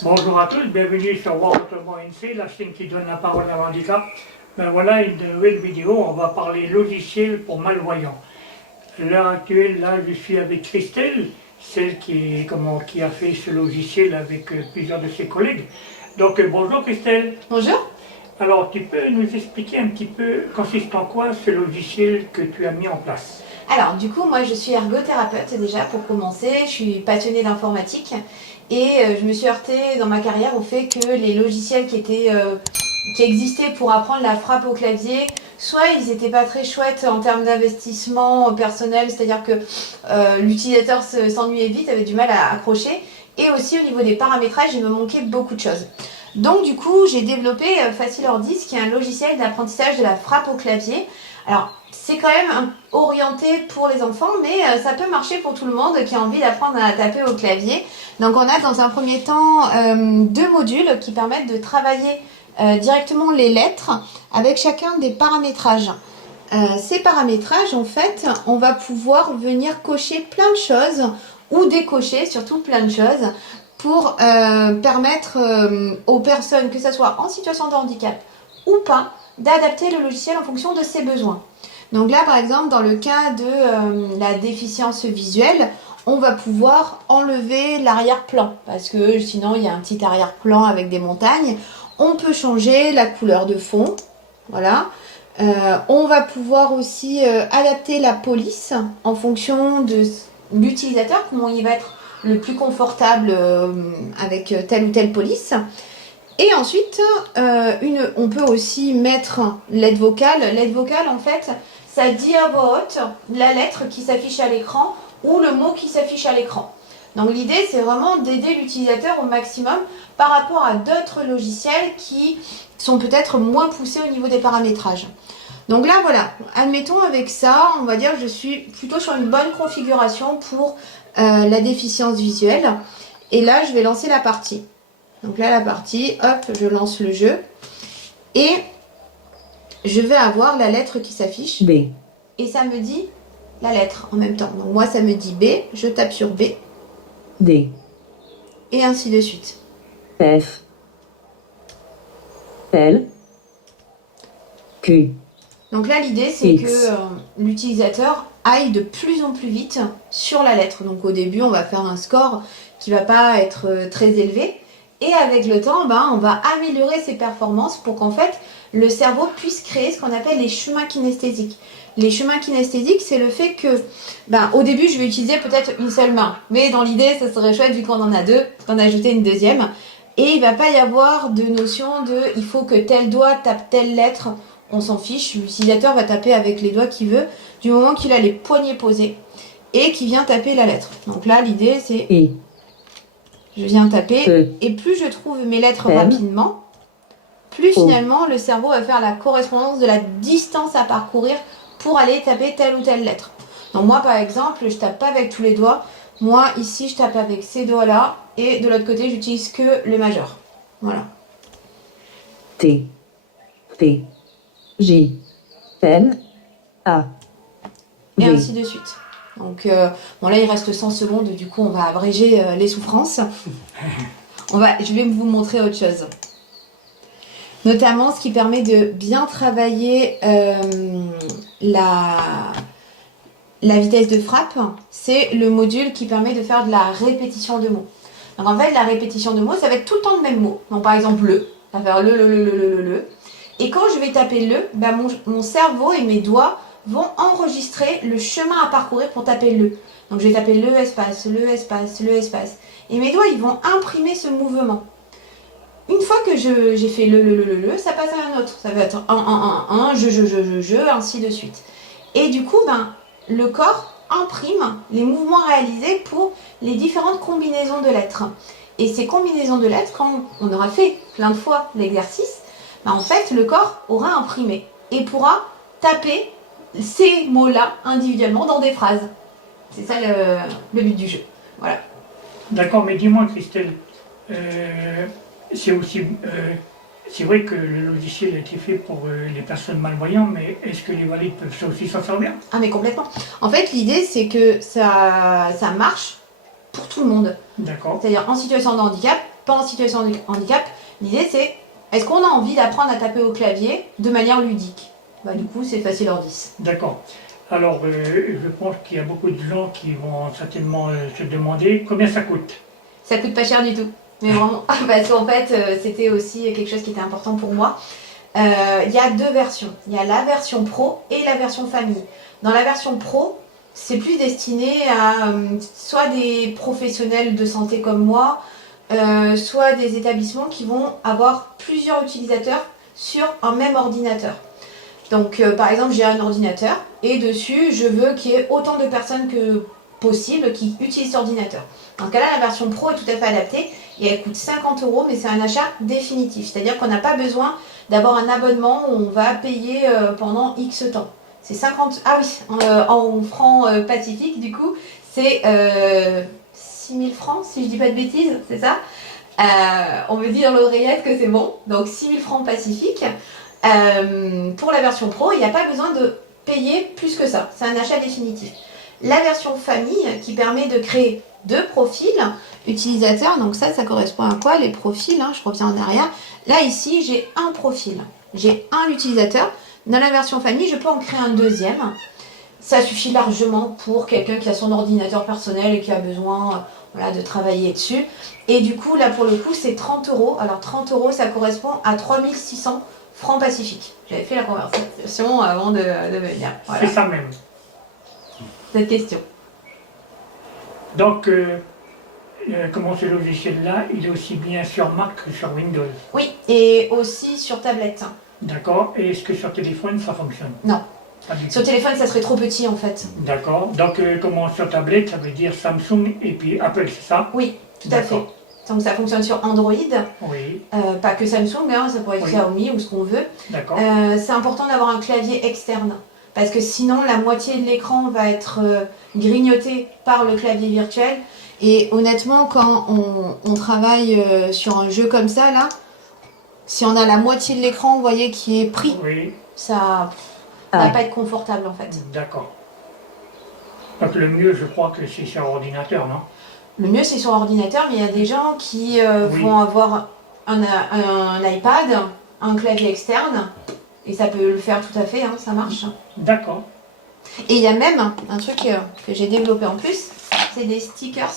Bonjour à tous, bienvenue sur Voir Autrement NC, la chaîne qui donne la parole à l'handicap. Ben voilà une nouvelle vidéo, on va parler logiciel pour malvoyants. À l'heure actuelle, là, je suis avec Christelle, celle qui a fait ce logiciel avec plusieurs de ses collègues. Donc bonjour Christelle. Bonjour. Alors tu peux nous expliquer un petit peu consiste en quoi ce logiciel que tu as mis en place? Alors du coup, moi je suis ergothérapeute déjà pour commencer, je suis passionnée d'informatique et je me suis heurtée dans ma carrière au fait que les logiciels qui existaient pour apprendre la frappe au clavier, soit ils n'étaient pas très chouettes en termes d'investissement personnel, c'est-à-dire que l'utilisateur s'ennuyait vite, avait du mal à accrocher, et aussi au niveau des paramétrages, il me manquait beaucoup de choses. Donc du coup, j'ai développé FacileOrdi, qui est un logiciel d'apprentissage de la frappe au clavier. Alors, c'est quand même orienté pour les enfants, mais ça peut marcher pour tout le monde qui a envie d'apprendre à taper au clavier. Donc on a dans un premier temps deux modules qui permettent de travailler directement les lettres avec chacun des paramétrages. Ces paramétrages, en fait, on va pouvoir venir cocher plein de choses ou décocher surtout plein de choses pour permettre aux personnes, que ce soit en situation de handicap ou pas, d'adapter le logiciel en fonction de ses besoins. Donc là, par exemple, dans le cas de la déficience visuelle, on va pouvoir enlever l'arrière-plan parce que sinon, il y a un petit arrière-plan avec des montagnes. On peut changer la couleur de fond, voilà. On va pouvoir aussi adapter la police en fonction de l'utilisateur, comment il va être le plus confortable avec telle ou telle police. Et ensuite, on peut aussi mettre l'aide vocale. L'aide vocale, en fait, ça dit à voix haute la lettre qui s'affiche à l'écran ou le mot qui s'affiche à l'écran. Donc l'idée, c'est vraiment d'aider l'utilisateur au maximum par rapport à d'autres logiciels qui sont peut-être moins poussés au niveau des paramétrages. Donc là, voilà, admettons avec ça, on va dire que je suis plutôt sur une bonne configuration pour la déficience visuelle. Et là, je vais lancer la partie. Donc là, la partie, hop, je lance le jeu. Et je vais avoir la lettre qui s'affiche. B. Et ça me dit la lettre en même temps. Donc moi, ça me dit B, je tape sur B. D. Et ainsi de suite. F. L. Q. Donc là, l'idée, c'est X. que l'utilisateur aille de plus en plus vite sur la lettre. Donc au début, on va faire un score qui ne va pas être très élevé. Et avec le temps, on va améliorer ses performances pour qu'en fait, le cerveau puisse créer ce qu'on appelle les chemins kinesthésiques. Les chemins kinesthésiques, c'est le fait que, au début, je vais utiliser peut-être une seule main. Mais dans l'idée, ça serait chouette vu qu'on en a deux, qu'on a ajouté une deuxième. Et il ne va pas y avoir de notion de il faut que tel doigt tape telle lettre. On s'en fiche. L'utilisateur va taper avec les doigts qu'il veut du moment qu'il a les poignets posés et qu'il vient taper la lettre. Donc là, l'idée, c'est I. je viens taper. E. Et plus je trouve mes lettres M. rapidement, plus O. finalement le cerveau va faire la correspondance de la distance à parcourir pour aller taper telle ou telle lettre. Donc moi par exemple, je tape pas avec tous les doigts. Moi ici, je tape avec ces doigts-là et de l'autre côté, j'utilise que le majeur. Voilà. T. P. J. N. A. Et V. ainsi de suite. Donc là, il reste 100 secondes, du coup, on va abréger les souffrances. Je vais vous montrer autre chose. Notamment, ce qui permet de bien travailler la vitesse de frappe, c'est le module qui permet de faire de la répétition de mots. Donc en fait, la répétition de mots, ça va être tout le temps le même mot. Donc par exemple, le, ça va faire le. Et quand je vais taper le, mon cerveau et mes doigts vont enregistrer le chemin à parcourir pour taper le. Donc je vais taper le espace, le espace, le espace. Et mes doigts, ils vont imprimer ce mouvement. Une fois que j'ai fait le, ça passe à un autre. Ça va être un, je, ainsi de suite. Et du coup, le corps imprime les mouvements réalisés pour les différentes combinaisons de lettres. Et ces combinaisons de lettres, quand on aura fait plein de fois l'exercice, en fait, le corps aura imprimé et pourra taper ces mots-là individuellement dans des phrases. C'est ça le but du jeu. Voilà. D'accord, mais dis-moi Christelle, c'est vrai que le logiciel a été fait pour les personnes malvoyantes, mais est-ce que les valides peuvent aussi s'en servir? Ah mais complètement. En fait, l'idée c'est que ça marche pour tout le monde. D'accord. C'est-à-dire en situation de handicap pas en situation de handicap. L'idée c'est, est-ce qu'on a envie d'apprendre à taper au clavier de manière ludique? Bah, du coup, c'est facile hors 10. D'accord. Alors, je pense qu'il y a beaucoup de gens qui vont certainement se demander combien ça coûte. Ça coûte pas cher du tout. Mais vraiment, parce qu'en fait, c'était aussi quelque chose qui était important pour moi. Il y a deux versions. Il y a la version pro et la version famille. Dans la version pro, c'est plus destiné à soit des professionnels de santé comme moi, soit des établissements qui vont avoir plusieurs utilisateurs sur un même ordinateur. Donc, par exemple, j'ai un ordinateur et dessus, je veux qu'il y ait autant de personnes que possible qui utilisent cet ordinateur. Dans ce cas-là, la version pro est tout à fait adaptée et elle coûte 50 €, mais c'est un achat définitif. C'est-à-dire qu'on n'a pas besoin d'avoir un abonnement où on va payer pendant X temps. C'est 50... Ah oui, en francs pacifiques, du coup, c'est 6 000 francs, si je dis pas de bêtises, c'est ça. On me dit dans l'oreillette que c'est bon, donc 6 000 francs pacifiques. Pour la version pro, il n'y a pas besoin de payer plus que ça. C'est un achat définitif. La version famille qui permet de créer deux profils utilisateurs. Donc ça correspond à quoi les profils, je reviens en arrière. Là ici, j'ai un profil. J'ai un utilisateur. Dans la version famille, je peux en créer un deuxième. Ça suffit largement pour quelqu'un qui a son ordinateur personnel et qui a besoin de travailler dessus. Et du coup, là pour le coup, c'est 30 €. Alors 30 €, ça correspond à 3 600 francs pacifiques. J'avais fait la conversation avant de venir. Voilà. C'est ça même. Cette question. Donc, comment ce logiciel-là, il est aussi bien sur Mac que sur Windows. Oui, et aussi sur tablette. D'accord. Et est-ce que sur téléphone, ça fonctionne? Non. Pas du tout. Sur téléphone, ça serait trop petit en fait. D'accord. Donc, comment sur tablette, ça veut dire Samsung et puis Apple, c'est ça? Oui, tout à fait. D'accord. Donc ça fonctionne sur Android, Oui. pas que Samsung, ça pourrait être Oui. Xiaomi ou ce qu'on veut. D'accord. C'est important d'avoir un clavier externe. Parce que sinon, la moitié de l'écran va être grignotée par le clavier virtuel. Et honnêtement, quand on travaille sur un jeu comme ça, là, si on a la moitié de l'écran, vous voyez, qui est pris, Oui. ça va pas être confortable en fait. D'accord. Donc, le mieux, je crois que c'est sur ordinateur, non? Le mieux, c'est sur ordinateur, mais il y a des gens qui Oui. vont avoir un iPad, un clavier externe, et ça peut le faire tout à fait, ça marche. D'accord. Et il y a même un truc que j'ai développé en plus, c'est des stickers.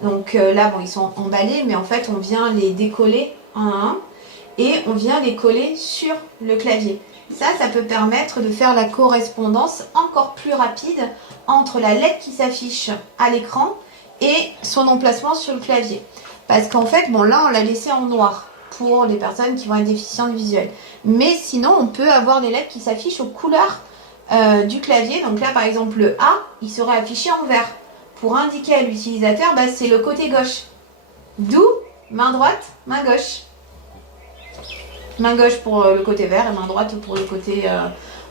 Donc là, bon, ils sont emballés, mais en fait, on vient les décoller un à un, et on vient les coller sur le clavier. Ça peut permettre de faire la correspondance encore plus rapide entre la lettre qui s'affiche à l'écran et son emplacement sur le clavier. Parce qu'en fait, bon là, on l'a laissé en noir pour les personnes qui vont être déficientes visuelles. Mais sinon, on peut avoir les lettres qui s'affichent aux couleurs du clavier. Donc là, par exemple, le A, il serait affiché en vert. Pour indiquer à l'utilisateur, c'est le côté gauche. D'où main droite, main gauche. Main gauche pour le côté vert et main droite pour le côté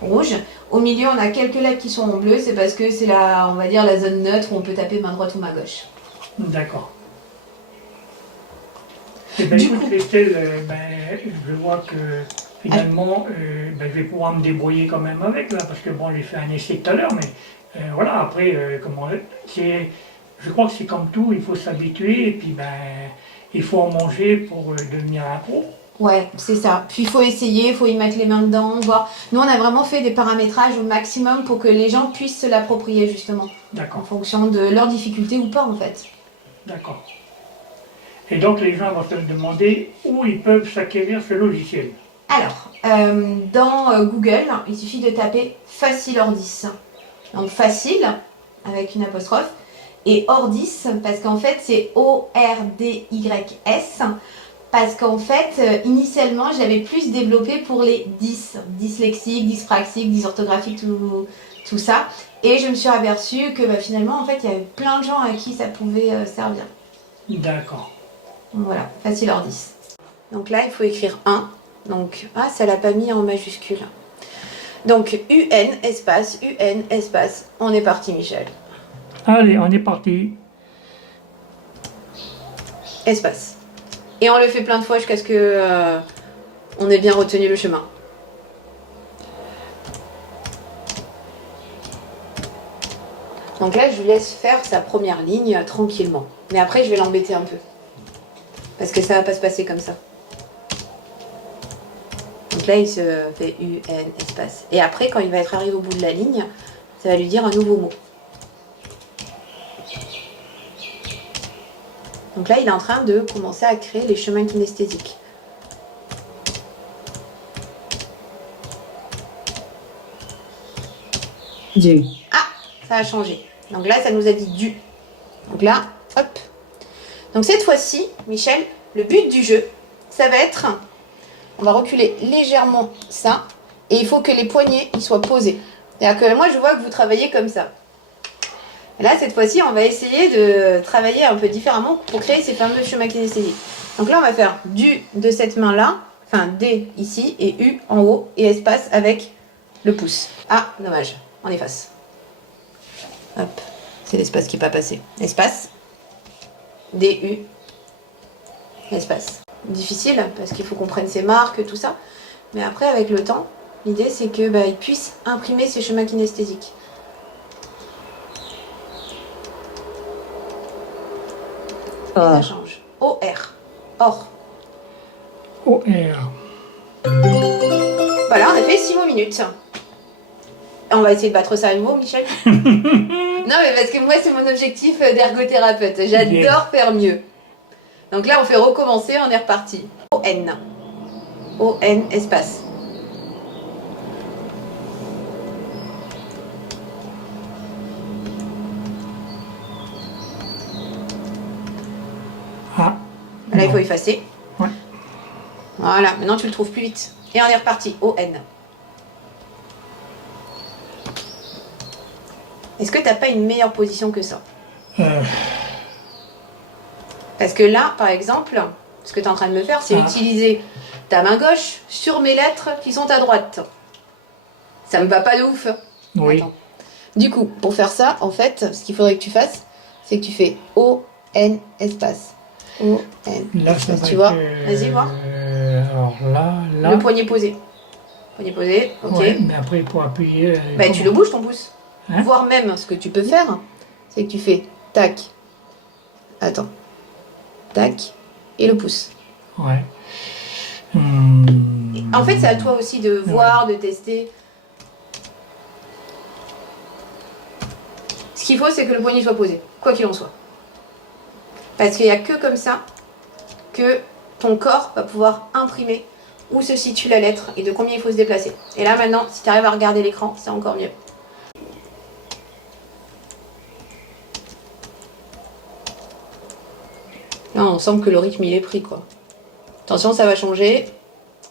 rouge. Au milieu, on a quelques lettres qui sont en bleu. C'est parce que c'est on va dire la zone neutre où on peut taper main droite ou main gauche. D'accord. Eh ben, écoute, Estelle, je vois que finalement, je vais pouvoir me débrouiller quand même avec, là, parce que bon, j'ai fait un essai tout à l'heure, mais voilà, après, je crois que c'est comme tout, il faut s'habituer, et puis il faut en manger pour devenir un pro. Ouais, c'est ça. Puis il faut essayer, il faut y mettre les mains dedans, voir. Nous, on a vraiment fait des paramétrages au maximum pour que les gens puissent se l'approprier, justement. D'accord. En fonction de leur difficulté ou pas, en fait. D'accord. Et donc, les gens vont se demander où ils peuvent s'acquérir ce logiciel. Alors, dans Google, il suffit de taper Facile Ordis. Donc, facile, avec une apostrophe, et Ordis, parce qu'en fait, c'est O-R-D-Y-S. Parce qu'en fait, initialement, j'avais plus développé pour les dyslexiques, dyspraxiques, dysorthographiques, tout ça. Et je me suis aperçue que finalement, en fait, il y avait plein de gens à qui ça pouvait servir. D'accord. Donc voilà, Facile Ordis. Donc là, il faut écrire 1. Donc, ça l'a pas mis en majuscule. Donc, UN, espace, on est parti, Michel. Allez, on est parti. Espace. Et on le fait plein de fois jusqu'à ce que on ait bien retenu le chemin. Donc là, je lui laisse faire sa première ligne tranquillement. Mais après, je vais l'embêter un peu. Parce que ça va pas se passer comme ça. Donc là, il se fait UN espace. Et après, quand il va être arrivé au bout de la ligne, ça va lui dire un nouveau mot. Donc là, il est en train de commencer à créer les chemins kinesthésiques. Du. Ah, ça a changé. Donc là, ça nous a dit du. Donc là, hop. Donc cette fois-ci, Michel, le but du jeu, ça va être... On va reculer légèrement ça. Et il faut que les poignets ils soient posés. C'est-à-dire que moi, je vois que vous travaillez comme ça. Et là, cette fois-ci, on va essayer de travailler un peu différemment pour créer ces fameux chemins kinesthésiques. Donc là, on va faire du de cette main-là, enfin D ici, et U en haut, et espace avec le pouce. Ah, dommage, on efface. Hop, c'est l'espace qui n'est pas passé. Espace, D, U, espace. Difficile, parce qu'il faut qu'on prenne ses marques, tout ça. Mais après, avec le temps, l'idée, c'est que il puisse imprimer ces chemins kinesthésiques. Et ça Or. change. O-R. Or. OR. Voilà, on a fait 6 mots minutes. On va essayer de battre ça à nouveau, Michel. Non, mais parce que moi, c'est mon objectif d'ergothérapeute. J'adore faire mieux. Donc là, on fait recommencer, on est reparti. O-N. O-N, espace. Ah. Là, il faut effacer. Ouais. Voilà, maintenant tu le trouves plus vite. Et on est reparti. O-N. Est-ce que t'as pas une meilleure position que ça? Parce que là, par exemple, ce que tu es en train de me faire, c'est utiliser ta main gauche sur mes lettres qui sont à droite. Ça me va pas de ouf. Oui. Attends. Du coup, pour faire ça, en fait, ce qu'il faudrait que tu fasses, c'est que tu fais O-N espace. O-N. Là, ça va Tu vois? être, Vas-y, voir. Alors là. Le poignet posé. Poignet posé, ok. Ouais, mais après, il faut appuyer. Tu le bouges ton pouce. Hein? Voire même, ce que tu peux faire, c'est que tu fais tac. Attends. Tac. Et le pouce. Ouais. En fait, c'est à toi aussi de voir, de tester. Ce qu'il faut, c'est que le poignet soit posé, quoi qu'il en soit. Parce qu'il n'y a que comme ça que ton corps va pouvoir imprimer où se situe la lettre et de combien il faut se déplacer. Et là, maintenant, si tu arrives à regarder l'écran, c'est encore mieux. Là, on sent que le rythme, il est pris, quoi. Attention, ça va changer.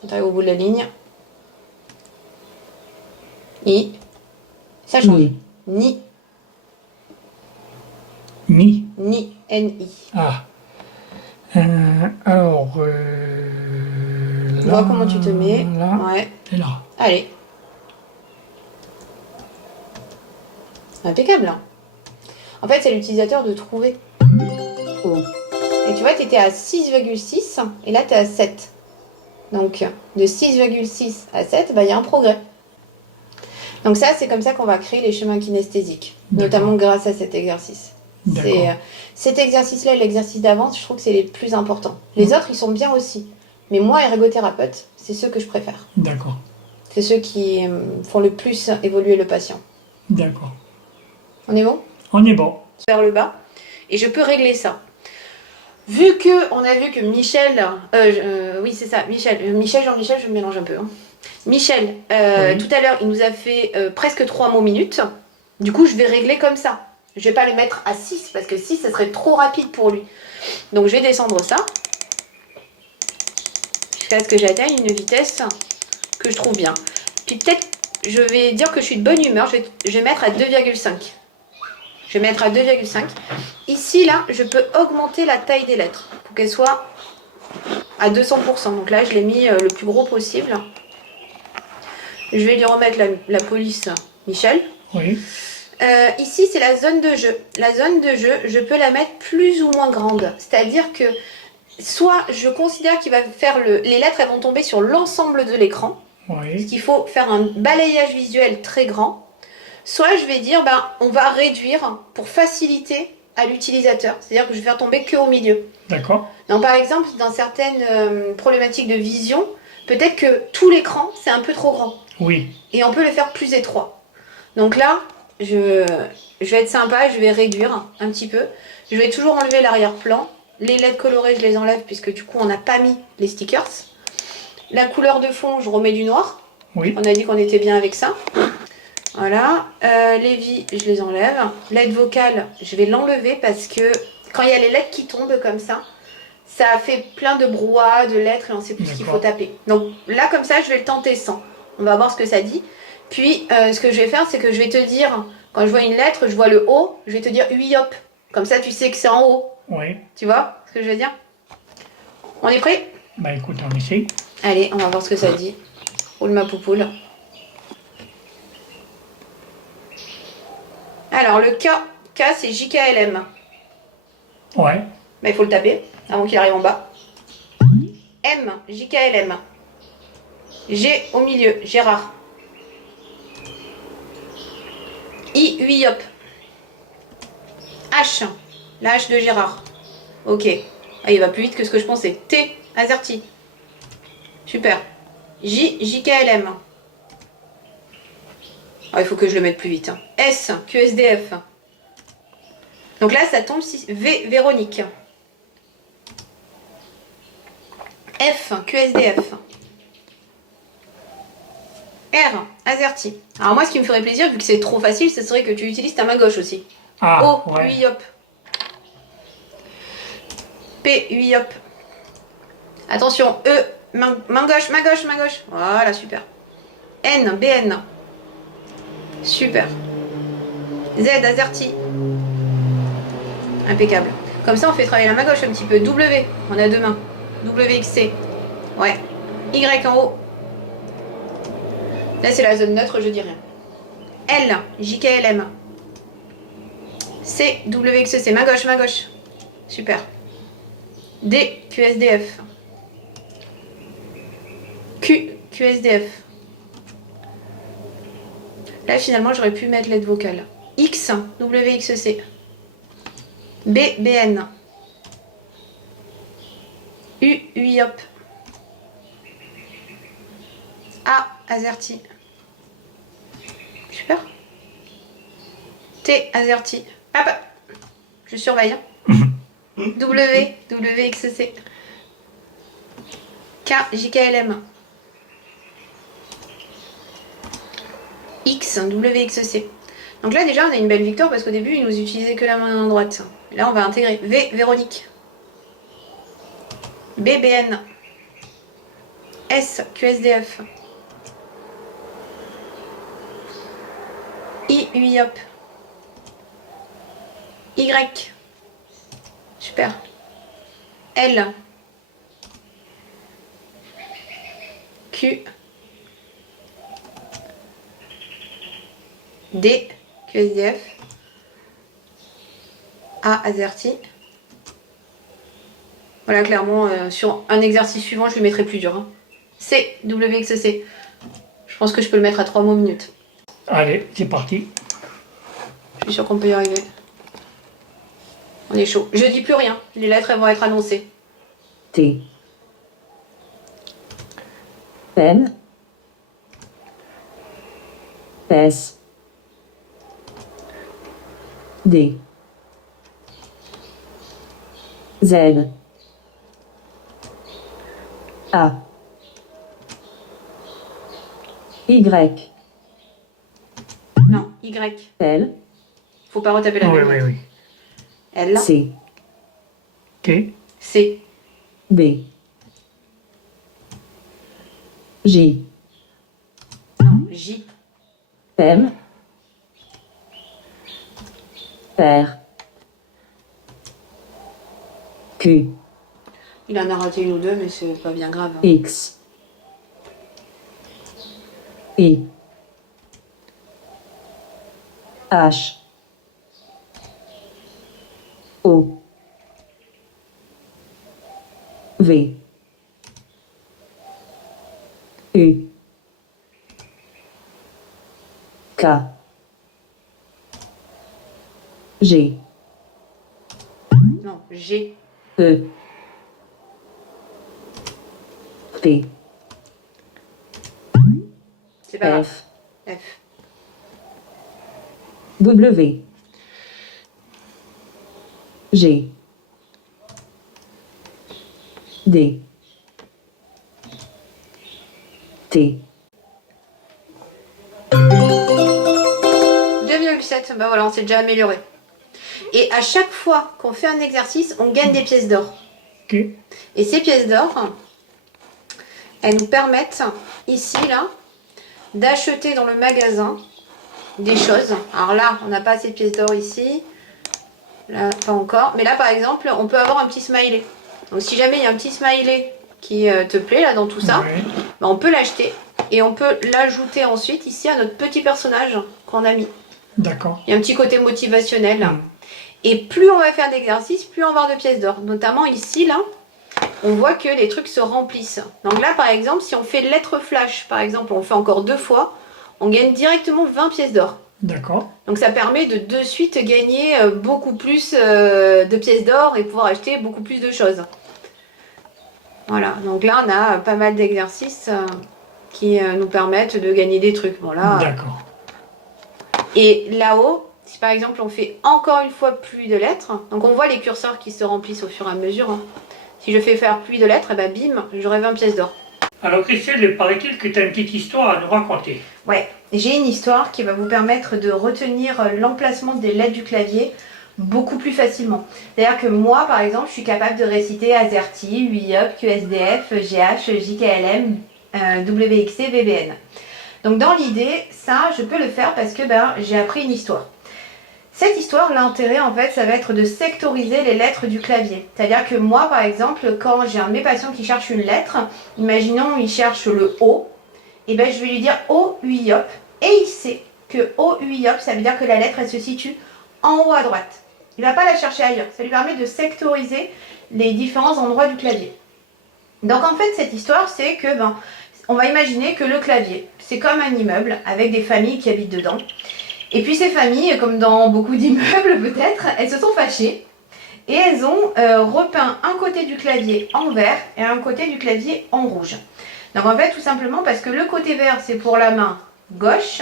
On arrive au bout de la ligne. I. Ça change. Ni. Ni. Ni. N-I. Ah. Alors. Vois comment tu te mets. Là. Ouais. Et là. Allez. Impeccable, hein. En fait, c'est l'utilisateur de trouver. O. Et tu vois, tu étais à 6,6 et là, tu es à 7. Donc, de 6,6 à 7, il y a un progrès. Donc ça, c'est comme ça qu'on va créer les chemins kinesthésiques, notamment grâce à cet exercice. Cet exercice-là et l'exercice d'avant, je trouve que c'est les plus importants. Les autres, ils sont bien aussi. Mais moi, ergothérapeute, c'est ceux que je préfère. D'accord. C'est ceux qui font le plus évoluer le patient. D'accord. On est bon? On est bon. Vers le bas. Et je peux régler ça. Vu que on a vu que Michel, oui c'est ça, Jean-Michel, je me mélange un peu. Hein. Michel, Oui. tout à l'heure, il nous a fait presque 3 mots minutes. Du coup, je vais régler comme ça. Je vais pas le mettre à 6 parce que 6, ça serait trop rapide pour lui. Donc, je vais descendre ça jusqu'à ce que j'atteigne une vitesse que je trouve bien. Puis peut-être, je vais dire que je suis de bonne humeur. Je vais mettre à 2,5. Je vais mettre à 2,5. Ici, là, je peux augmenter la taille des lettres pour qu'elles soient à 200%. Donc là, je l'ai mis le plus gros possible. Je vais lui remettre la police Michel. Oui. Ici, c'est la zone de jeu. La zone de jeu, je peux la mettre plus ou moins grande. C'est-à-dire que soit je considère qu'il va faire les lettres, elles vont tomber sur l'ensemble de l'écran. Oui. Ce qu'il faut faire un balayage visuel très grand. Soit je vais dire, on va réduire pour faciliter à l'utilisateur. C'est-à-dire que je vais faire tomber que au milieu. D'accord. Donc par exemple, dans certaines problématiques de vision, peut-être que tout l'écran, c'est un peu trop grand. Oui. Et on peut le faire plus étroit. Donc là, je vais être sympa, je vais réduire un petit peu. Je vais toujours enlever l'arrière-plan. Les LED colorés, je les enlève puisque du coup, on n'a pas mis les stickers. La couleur de fond, je remets du noir. Oui. On a dit qu'on était bien avec ça. Voilà. Les vies, je les enlève. LED vocale, je vais l'enlever parce que quand il y a les lettres qui tombent comme ça fait plein de brouhaha, de lettres et on sait plus ce qu'il faut taper. Donc là, comme ça, je vais le tenter sans. On va voir ce que ça dit. Puis, ce que je vais faire, c'est que je vais te dire, quand je vois une lettre, je vois le O, je vais te dire oui, hop. Comme ça, tu sais que c'est en haut. Oui. Tu vois ce que je veux dire? On est prêt? Bah écoute, on essaye. Allez, on va voir ce que ça dit. Roule ma poupoule. Alors, le K, c'est JKLM. Ouais. Bah, il faut le taper avant qu'il arrive en bas. M, JKLM. G au milieu, Gérard. I, oui, hop. H, la H de Gérard. Ok. Ah, il va plus vite que ce que je pensais. T, Azerty. Super. J, JKLM. Ah, il faut que je le mette plus vite. Hein. S, QSDF. Donc là, ça tombe. V, Véronique. F, QSDF. R, Azerty. Alors moi, ce qui me ferait plaisir, vu que c'est trop facile, ce serait que tu utilises ta main gauche aussi. Ah, O, ouais. oui, hop. P, oui, hop. Attention, E, main gauche, main gauche, main gauche. Voilà, super. N, BN. Super. Z, Azerty. Impeccable. Comme ça, on fait travailler la main gauche un petit peu. W, on a deux mains. WXC. Ouais. Y en haut. Là, c'est la zone neutre, je dis rien. L, JKLM. C, WXC. Main gauche, main gauche. Super. D, QSDF. Q, QSDF. Là, finalement, j'aurais pu mettre l'aide vocale. X, WXC. B, BN. U, UIOP. A, Azerty. Super. T, Azerty. Ah bah, je surveille. Hein. W, WXC. K, JKLM. X, WXC. Donc là, déjà, on a une belle victoire parce qu'au début, il nous utilisait que la main droite. Là, on va intégrer V, Véronique. B, BN. S, QSDF. I, UIOP. Y. Super. L. Q. D. QSDF. A. Azerty. Voilà, clairement, sur un exercice suivant, je lui mettrai plus dur. Hein. C. WXC. Je pense que je peux le mettre à 3 mots minutes. Allez, c'est parti. Je suis sûre qu'on peut y arriver. On est chaud. Je dis plus rien. Les lettres, elles vont être annoncées. T. N. S. D. Z. A. Y. Non, Y. L. Faut pas retaper la Oui, même oui, lettre. oui. L. C. T. C. B. J. Non, J. M. R. Q. Il en a raté une ou deux, mais c'est pas bien grave. X. I. H. O. V. U. K. G. G, E, P, c'est pas grave. F, F, W, G, D, T, 2,7, bah voilà, on s'est déjà amélioré. Et à chaque fois qu'on fait un exercice, on gagne des pièces d'or. Ok. Et ces pièces d'or, elles nous permettent, ici, là, d'acheter dans le magasin des choses. Alors là, on n'a pas assez de pièces d'or ici. Là, pas encore. Mais là, par exemple, on peut avoir un petit smiley. Donc si jamais il y a un petit smiley qui te plaît, là, dans tout ça, Ouais. bah, on peut l'acheter. Et on peut l'ajouter ensuite ici à notre petit personnage qu'on a mis. D'accord. Il y a un petit côté motivationnel. Mm. Et plus on va faire d'exercices, plus on va avoir de pièces d'or. Notamment ici, là, on voit que les trucs se remplissent. Donc là, par exemple, si on fait lettre flash, par exemple, on le fait encore 2 fois, on gagne directement 20 pièces d'or. D'accord. Donc ça permet de suite gagner beaucoup plus de pièces d'or et pouvoir acheter beaucoup plus de choses. Voilà, donc là, on a pas mal d'exercices qui nous permettent de gagner des trucs. Bon, là, D'accord. et là-haut, si par exemple on fait encore une fois pluie de lettres, donc on voit les curseurs qui se remplissent au fur et à mesure. Hein. Si je fais faire pluie de lettres, et ben bim, j'aurai 20 pièces d'or. Alors Christelle, paraît-il que tu as une petite histoire à nous raconter. Ouais, j'ai une histoire qui va vous permettre de retenir l'emplacement des lettres du clavier beaucoup plus facilement. C'est-à-dire que moi, par exemple, je suis capable de réciter AZERTY, UIOP, QSDF, GH, JKLM, WXC, VBN. Donc dans l'idée, ça, je peux le faire parce que j'ai appris une histoire. Cette histoire, l'intérêt en fait, ça va être de sectoriser les lettres du clavier. C'est-à-dire que moi, par exemple, quand j'ai un de mes patients qui cherche une lettre, imaginons il cherche le O, et ben je vais lui dire O, UIOP, et il sait que O, UIOP, ça veut dire que la lettre, elle se situe en haut à droite. Il ne va pas la chercher ailleurs. Ça lui permet de sectoriser les différents endroits du clavier. Donc en fait, cette histoire, c'est que on va imaginer que le clavier, c'est comme un immeuble avec des familles qui habitent dedans. Et puis ces familles, comme dans beaucoup d'immeubles peut-être, elles se sont fâchées et elles ont repeint un côté du clavier en vert et un côté du clavier en rouge. Donc en fait, tout simplement parce que le côté vert, c'est pour la main gauche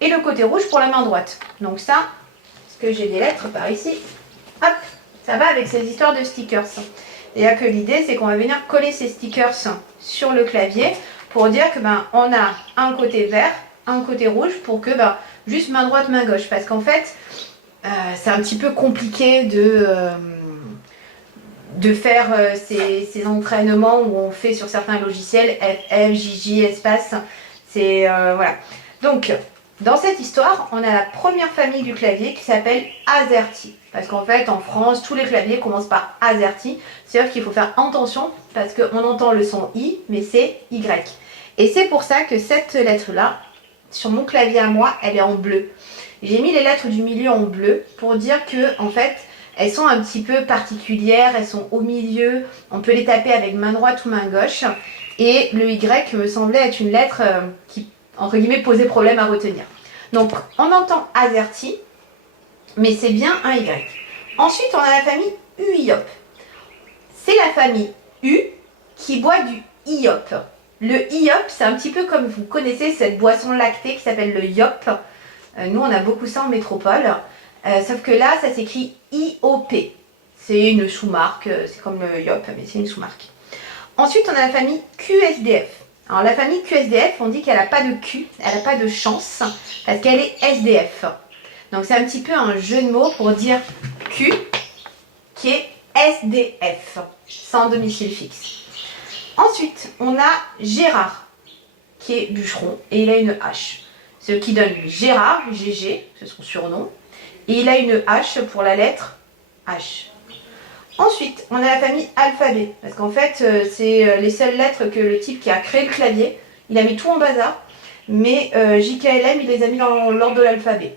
et le côté rouge pour la main droite. Donc ça, parce que j'ai des lettres par ici, hop, ça va avec ces histoires de stickers. C'est-à-dire que l'idée, c'est qu'on va venir coller ces stickers sur le clavier pour dire que on a un côté vert, un côté rouge pour que juste main droite, main gauche. Parce qu'en fait, c'est un petit peu compliqué de faire ces entraînements où on fait sur certains logiciels FF, JJ, espace. C'est voilà. Donc, dans cette histoire, on a la première famille du clavier qui s'appelle AZERTY. Parce qu'en fait, en France, tous les claviers commencent par AZERTY. C'est-à-dire qu'il faut faire attention parce qu'on entend le son I, mais c'est Y. Et c'est pour ça que cette lettre-là, sur mon clavier à moi, elle est en bleu. J'ai mis les lettres du milieu en bleu pour dire que, en fait, elles sont un petit peu particulières, elles sont au milieu. On peut les taper avec main droite ou main gauche. Et le Y me semblait être une lettre qui, entre guillemets, posait problème à retenir. Donc, on entend AZERTY, mais c'est bien un Y. Ensuite, on a la famille UIOP. C'est la famille U qui boit du IOP. Le IOP, c'est un petit peu comme vous connaissez cette boisson lactée qui s'appelle le IOP. Nous, on a beaucoup ça en métropole. Sauf que là, ça s'écrit IOP. C'est une sous-marque, c'est comme le IOP, mais c'est une sous-marque. Ensuite, on a la famille QSDF. Alors, la famille QSDF, on dit qu'elle n'a pas de Q, elle n'a pas de chance, parce qu'elle est SDF. Donc, c'est un petit peu un jeu de mots pour dire Q, qui est SDF, sans domicile fixe. Ensuite, on a Gérard, qui est bûcheron, et il a une hache. Ce qui donne Gérard, GG, c'est son surnom, et il a une hache pour la lettre H. Ensuite, on a la famille alphabet, parce qu'en fait, c'est les seules lettres que le type qui a créé le clavier, il a mis tout en bazar, mais JKLM, il les a mis dans l'ordre de l'alphabet.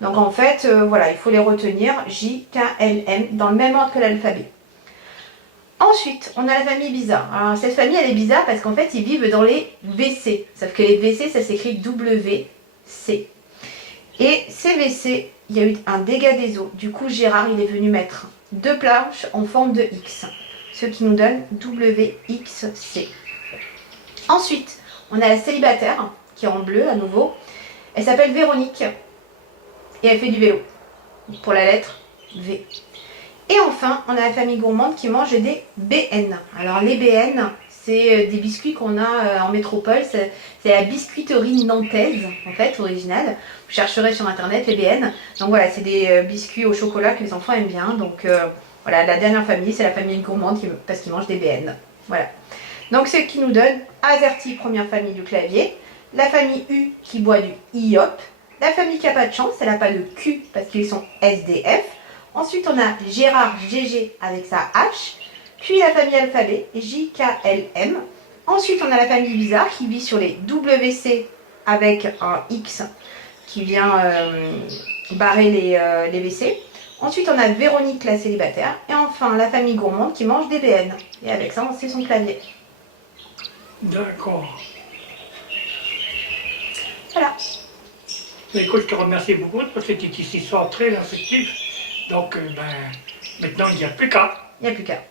Donc en fait, voilà, il faut les retenir, JKLM, dans le même ordre que l'alphabet. Ensuite, on a la famille bizarre. Alors cette famille, elle est bizarre parce qu'en fait, ils vivent dans les WC. Sauf que les WC, ça s'écrit WC. Et ces WC, il y a eu un dégât des eaux. Du coup, Gérard, il est venu mettre 2 planches en forme de X, ce qui nous donne WXC. Ensuite, on a la célibataire qui est en bleu à nouveau. Elle s'appelle Véronique et elle fait du vélo pour la lettre V. Et enfin, on a la famille gourmande qui mange des BN. Alors les BN, c'est des biscuits qu'on a en métropole. C'est la biscuiterie nantaise, en fait, originale. Vous chercherez sur internet les BN. Donc voilà, c'est des biscuits au chocolat que les enfants aiment bien. Donc voilà, la dernière famille, c'est la famille gourmande parce qu'ils mangent des BN. Voilà. Donc ce qui nous donne AZERTY, première famille du clavier. La famille U qui boit du IOP. La famille qui n'a pas de chance, elle n'a pas de Q parce qu'ils sont SDF. Ensuite, on a Gérard GG avec sa H. Puis la famille alphabet, JKLM. Ensuite, on a la famille bizarre qui vit sur les WC avec un X qui vient barrer les WC. Ensuite, on a Véronique la célibataire. Et enfin, la famille gourmande qui mange des BN. Et avec ça, on sait son clavier. D'accord. Voilà. Écoute, je te remercie beaucoup parce que c'était une histoire très instructive. Donc, maintenant, il n'y a plus qu'à. Il n'y a plus qu'à.